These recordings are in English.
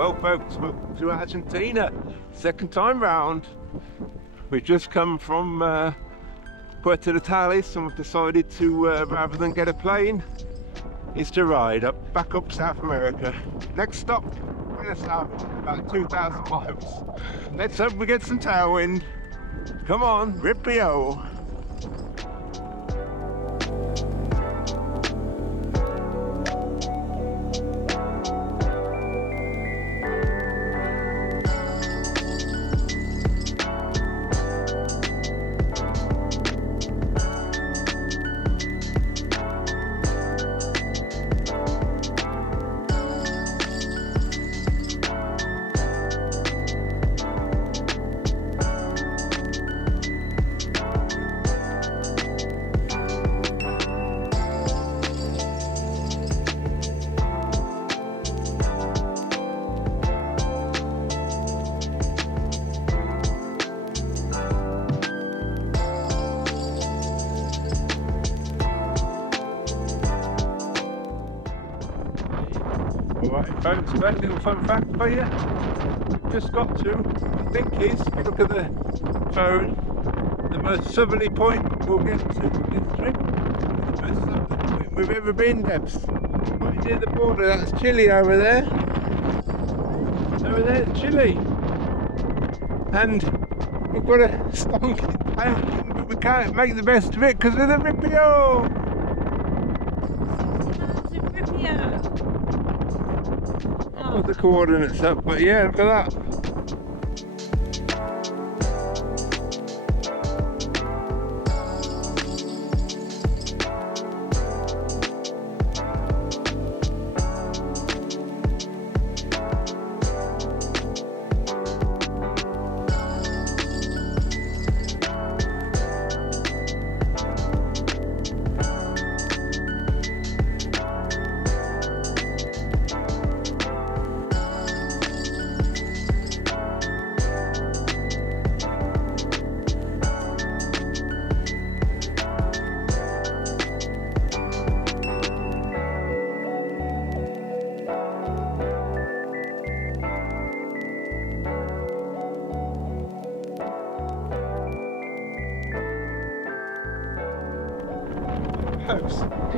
Well folks, welcome to Argentina. Second time round. We've just come from Puerto Natales and we've decided to, rather than get a plane, is to ride back up South America. Next stop, Buenos Aires, about 2,000 miles. Let's hope we get some tailwind. Come on, Ripio. Alright folks, great little fun fact for you. We've just got to, I think is, if you look at the phone, the most southerly point we'll get to this trip. The most southerly point we've ever been, Debs. Right near the border, that's Chile over there. Over there's Chile. And we've got a stonking tailwind, but we can't make the best of it because of the Ripio! Put the coordinates up, but yeah, look at that.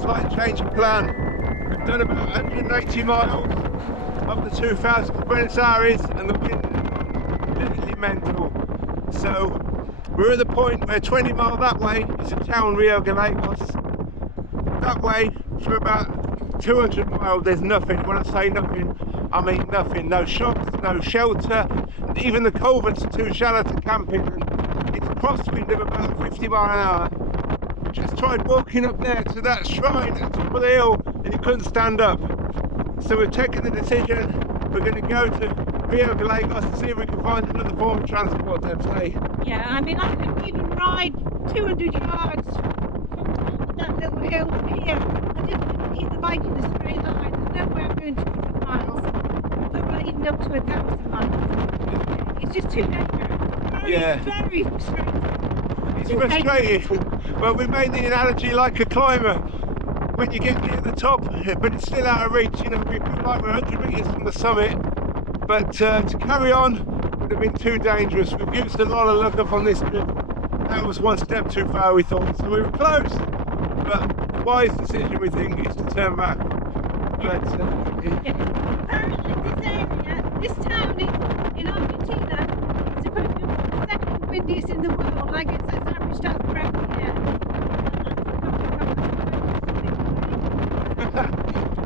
Slight change of plan. We've done about 180 miles up the 2,000 to Buenos Aires and the wind is completely mental. So we're at the point where 20 miles that way is a town, Rio Gallegos. That way for about 200 miles there's nothing. When I say nothing, I mean nothing. No shops, no shelter, even the culverts are too shallow to camp in, and it's a crosswind of about 50 miles an hour. Just tried walking up there to that shrine at the top of the hill and you couldn't stand up. So we've taken the decision, we're going to go to Rio Gallegos and see if we can find another form of transport, Deb, say. Yeah, I mean, I couldn't even ride 200 yards from that little hill to here. I just couldn't keep the bike in a straight line. There's no way I'm doing 200 miles, but not even up to 1,000 miles. It's just too dangerous. Very frustrating. It's frustrating. Well, we made the analogy like a climber. When you get near the top, but it's still out of reach, you know, we feel like we're 100 metres from the summit. But to carry on would have been too dangerous. We've used a lot of luck up on this trip. That was one step too far, we thought, so we were close. But the wise decision, we think, is to turn back. But apparently this area, this town in Argentina, is supposed to be the second windiest in the world. I guess that's averaged out correctly.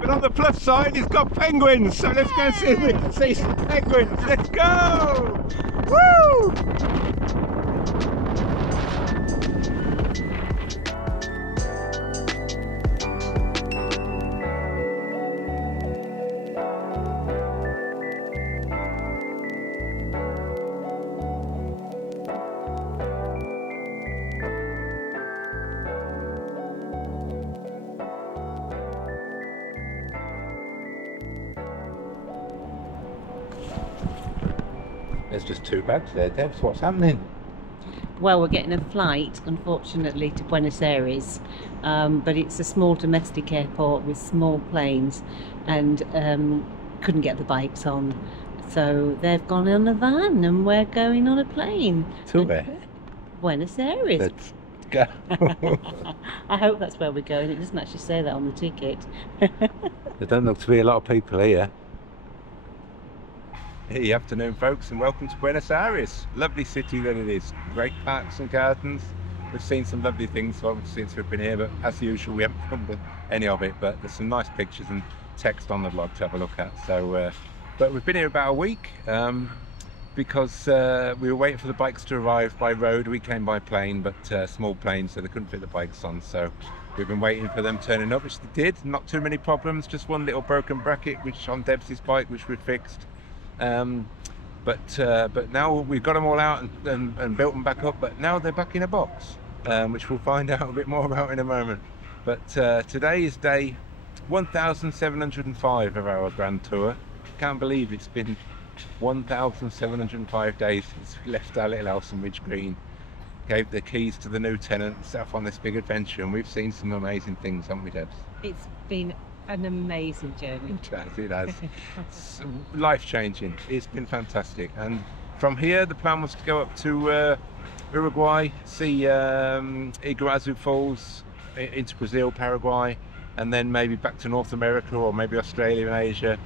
But on the plus side, it's got penguins, so let's go see if we can see some penguins. Let's go! Woo! There's just two bags there, Debs. What's happening? Well, we're getting a flight, unfortunately, to Buenos Aires, but it's a small domestic airport with small planes, and couldn't get the bikes on. So they've gone on a van and we're going on a plane. To where? Buenos Aires. Let's go. I hope that's where we're going. It doesn't actually say that on the ticket. There don't look to be a lot of people here. Hey, afternoon folks, and welcome to Buenos Aires. Lovely city that it is. Great parks and gardens. We've seen some lovely things since we've been here, but as usual we haven't filmed any of it, but there's some nice pictures and text on the blog to have a look at. So but we've been here about a week because we were waiting for the bikes to arrive by road. We came by plane, but small plane, so they couldn't fit the bikes on, so we've been waiting for them turning up, which they did. Not too many problems, just one little broken bracket which on Deb's bike, which we'd fixed. But now we've got them all out and built them back up, but now they're back in a box, which we'll find out a bit more about in a moment. But today is day 1705 of our grand tour. Can't believe it's been 1705 days since we left our little house on Ridge Green, gave the keys to the new tenant, and set off on this big adventure, and we've seen some amazing things, haven't we, Debs? It's been an amazing journey. It has. It's life-changing. It's been fantastic. And from here, the plan was to go up to Uruguay, see Iguazu Falls, into Brazil, Paraguay, and then maybe back to North America or maybe Australia and Asia.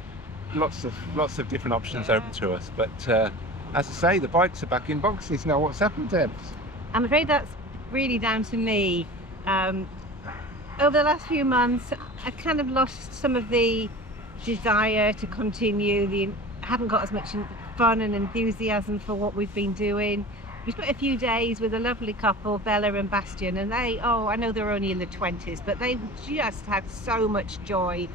Lots of different options open to us. But as I say, the bikes are back in boxes now. What's happened, Debs? I'm afraid that's really down to me. Over the last few months, I've kind of lost some of the desire to continue. I haven't got as much fun and enthusiasm for what we've been doing. We spent a few days with a lovely couple, Bella and Bastian, and I know they're only in their 20s, but they just had so much joy,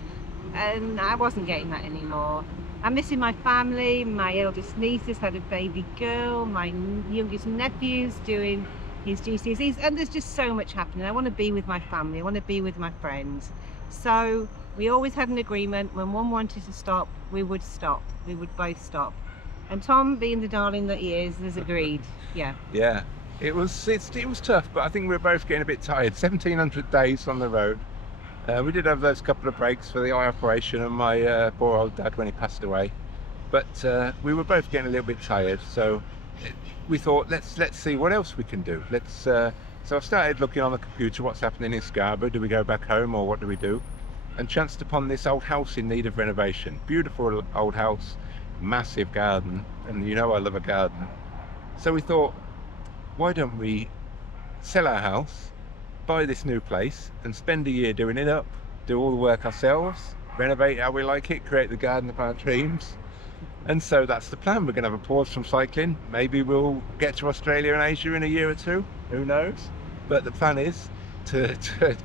and I wasn't getting that anymore. I'm missing my family. My eldest niece has had a baby girl, my youngest nephew's doing his GCSEs, and there's just so much happening. I want to be with my family, I want to be with my friends. So we always had an agreement, when one wanted to stop, we would stop. We would both stop. And Tom, being the darling that he is, has agreed. Yeah. It was tough, but I think we were both getting a bit tired. 1700 days on the road. We did have those couple of breaks for the eye operation and my poor old dad when he passed away, but we were both getting a little bit tired, so we thought let's see what else we can do. So I started looking on the computer what's happening in Scarborough. Do we go back home or what do we do? And chanced upon this old house in need of renovation. Beautiful old house, massive garden, and you know I love a garden. So we thought, why don't we sell our house, buy this new place and spend a year doing it up, do all the work ourselves, renovate how we like it, create the garden of our dreams. And so that's the plan. We're going to have a pause from cycling. Maybe we'll get to Australia and Asia in a year or two, who knows. But the plan is to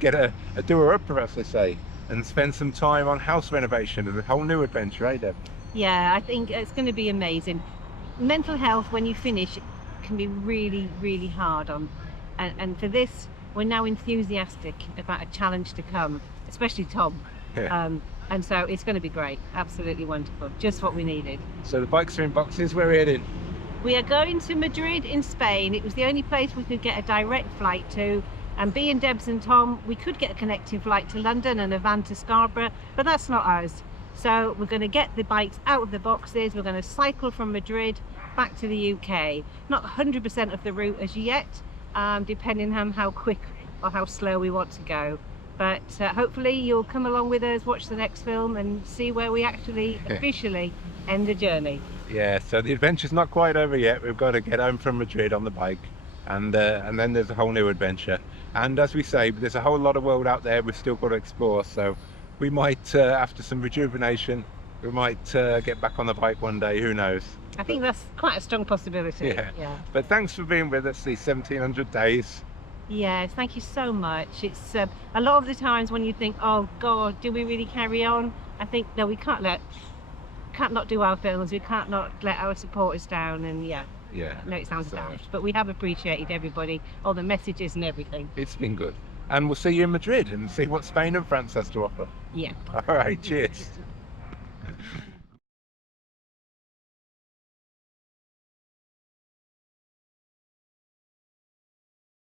get a doer-upper, as they say, and spend some time on house renovation of a whole new adventure, eh, Deb? Yeah, I think it's going to be amazing. Mental health, when you finish, can be really, really hard on. And for this, we're now enthusiastic about a challenge to come, especially Tom. Yeah. And so it's going to be great, absolutely wonderful, just what we needed. So the bikes are in boxes. Where are we heading? We are going to Madrid in Spain. It was the only place we could get a direct flight to, and being Debs and Tom, we could get a connecting flight to London and a van to Scarborough, but that's not ours. So we're going to get the bikes out of the boxes. We're going to cycle from Madrid back to the UK. Not 100% of the route as yet, depending on how quick or how slow we want to go. But hopefully you'll come along with us, watch the next film and see where we actually officially end the journey. Yeah, so the adventure's not quite over yet. We've got to get home from Madrid on the bike, and then there's a whole new adventure. And as we say, there's a whole lot of world out there we've still got to explore, so we might, after some rejuvenation, we might get back on the bike one day, who knows. I think that's quite a strong possibility. Yeah. But thanks for being with us these 1700 days. Yes, thank you so much. It's a lot of the times when you think, oh God, do we really carry on? I think, no, we can't not do our films, we can't not let our supporters down, and yeah. No, it sounds daft, but we have appreciated everybody, all the messages and everything. It's been good. And we'll see you in Madrid and see what Spain and France has to offer. Yeah. All right, cheers.